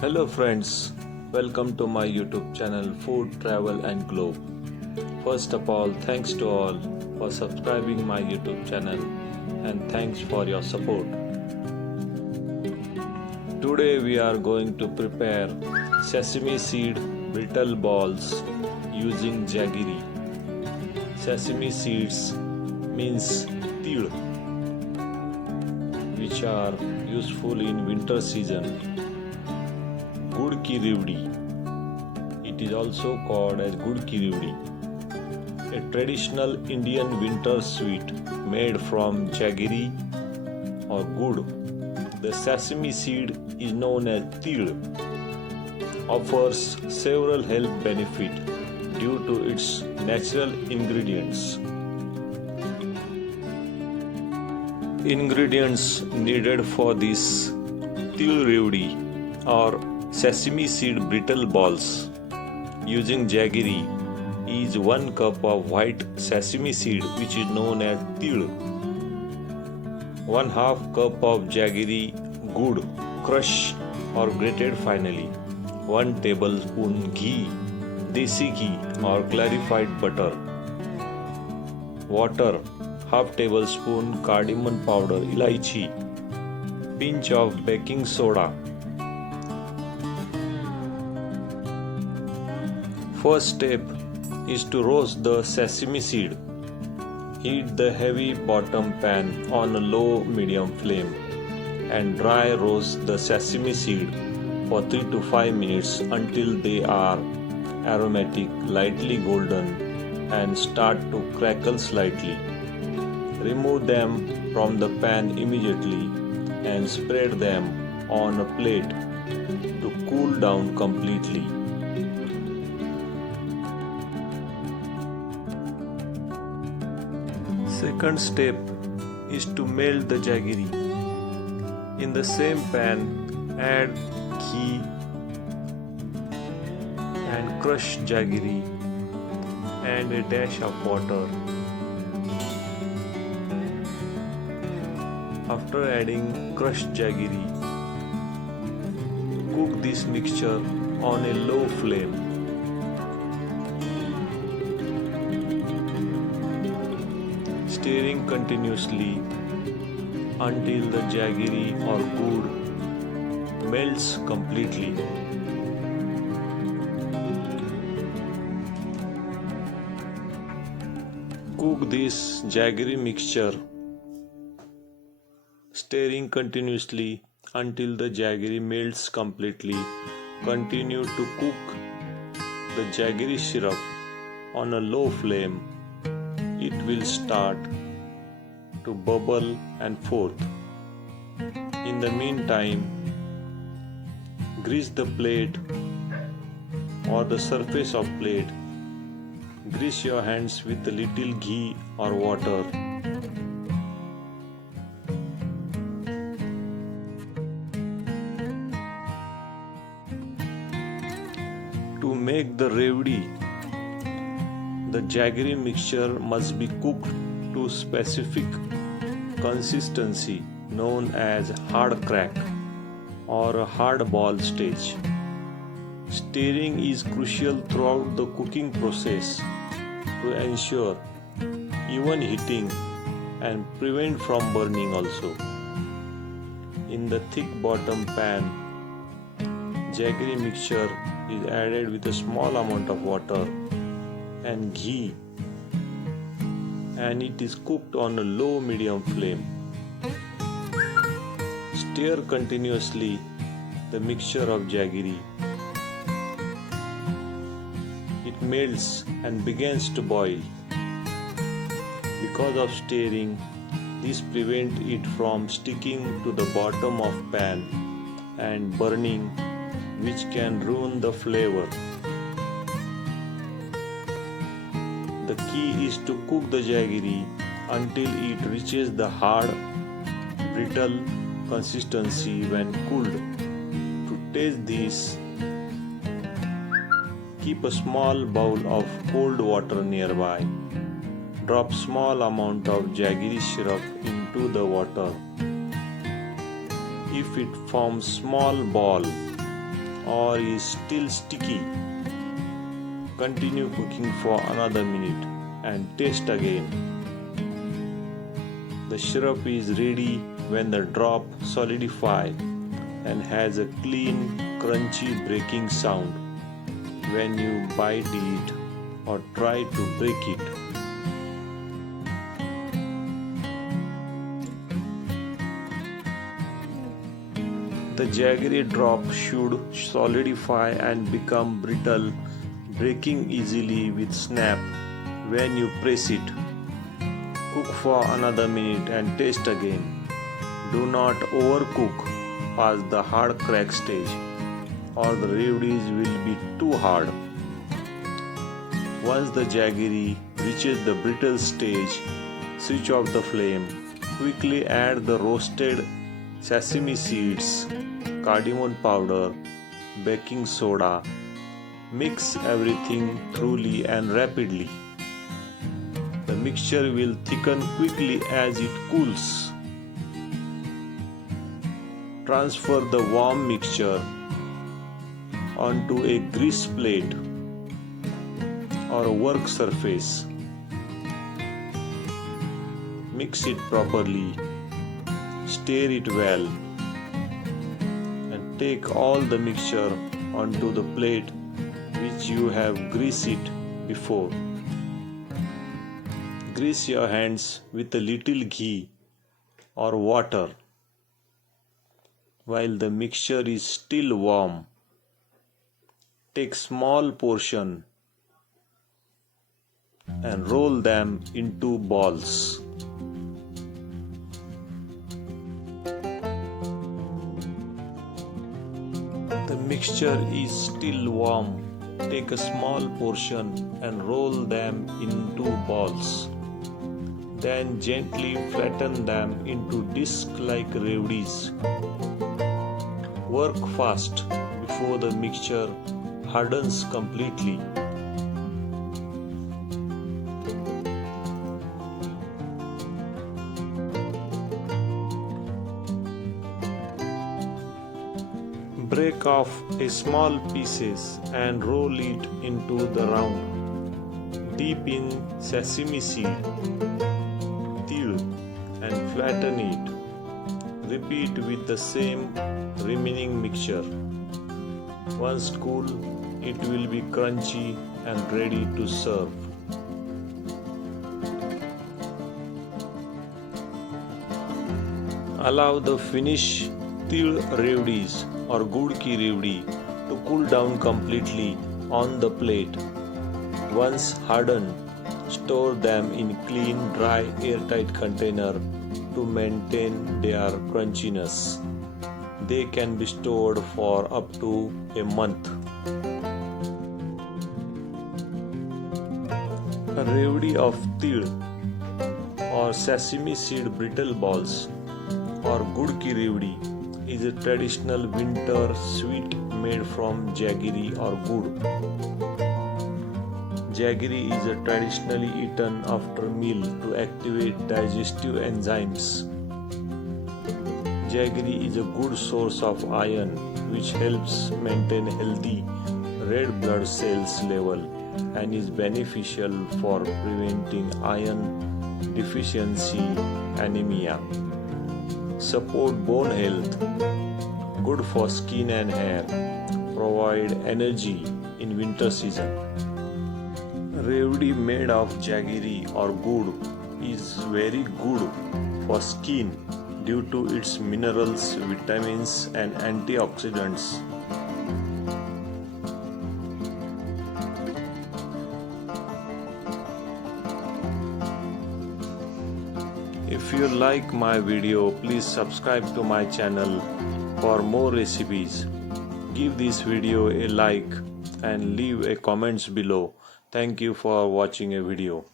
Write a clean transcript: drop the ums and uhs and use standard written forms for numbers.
Hello friends, welcome to my YouTube channel Food, Travel and Globe. First of all, thanks to all for subscribing my YouTube channel and thanks for your support. Today we are going to prepare sesame seed brittle balls using jaggery. Sesame seeds means til, which are useful in winter season. Gud Revdi. It is also called as Gud Revdi, a traditional Indian winter sweet made from jaggery or gud. The sesame seed is known as til, offers several health benefits due to its natural ingredients. Ingredients needed for this Til Revdi or sesame seed brittle balls using jaggery is 1 cup of white sesame seed, which is known as til, 1/2 cup of jaggery gud crushed or grated finely, 1 tablespoon ghee, desi ghee or clarified butter, water, 1/2 tablespoon cardamom powder, elaichi, pinch of baking soda. First step is to roast the sesame seed. Heat the heavy bottom pan on a low-medium flame and dry roast the sesame seed for 3 to 5 minutes until they are aromatic, lightly golden and start to crackle slightly. Remove them from the pan immediately and spread them on a plate to cool down completely. Second step is to melt the jaggery. In the same pan, add ghee and crushed jaggery and a dash of water. After adding crushed jaggery, cook this mixture on a low flame. Stirring continuously until the jaggery or gud melts completely. Cook this jaggery mixture, stirring continuously until the jaggery melts completely. Continue to cook the jaggery syrup on a low flame. It will start to bubble and froth. In the meantime, grease the plate or the surface of plate. Grease your hands with a little ghee or water. To make the rewdi, the jaggery mixture must be cooked to specific consistency known as hard crack or a hard ball stage. Stirring is crucial throughout the cooking process to ensure even heating and prevent from burning also. In the thick bottom pan, jaggery mixture is added with a small amount of water and ghee, and it is cooked on a low-medium flame. Stir continuously the mixture of jaggery. It melts and begins to boil. Because of stirring, this prevents it from sticking to the bottom of pan and burning, which can ruin the flavor. The key is to cook the jaggery until it reaches the hard, brittle consistency when cooled. To taste this, keep a small bowl of cold water nearby. Drop small amount of jaggery syrup into the water. If it forms small ball, or is still sticky, continue cooking for another minute and taste again. The syrup is ready when the drop solidifies and has a clean, crunchy breaking sound when you bite it or try to break it. The jaggery drop should solidify and become brittle, breaking easily with snap when you press it. Cook for another minute and taste again. Do not overcook past the hard crack stage, or the rewdis will be too hard. Once the jaggery reaches the brittle stage, switch off the flame. Quickly add the roasted sesame seeds, cardamom powder, baking soda. Mix everything thoroughly and rapidly. The mixture will thicken quickly as it cools. Transfer the warm mixture onto a grease plate or a work surface. Mix it properly, stir it well, and take all the mixture onto the plate which you have greased before. Grease your hands with a little ghee or water while the mixture is still warm. Take small portion and roll them into balls. The mixture is still warm. Take a small portion and roll them into balls. Then gently flatten them into disc-like rewdis. Work fast before the mixture hardens completely. Break off a small pieces and roll it into the round. Dip in sesame seed, til, and flatten it. Repeat with the same remaining mixture. Once cool, it will be crunchy and ready to serve. Allow the finished Til Revdis or Gud Ki Revdi to cool down completely on the plate. Once hardened, store them in clean, dry, airtight container to maintain their crunchiness. They can be stored for up to a month. A rewdi of til or sesame seed brittle balls or Gud Ki Revdi is a traditional winter sweet made from jaggery or gur. Jaggery is traditionally eaten after meal to activate digestive enzymes. Jaggery is a good source of iron which helps maintain healthy red blood cells level and is beneficial for preventing iron deficiency anemia. Support bone health, good for skin and hair, provide energy in winter season. Rewdi made of jaggery or gur is very good for skin due to its minerals, vitamins and antioxidants. If you like my video, please subscribe to my channel for more recipes. Give this video a like and leave a comments below. Thank you for watching a video.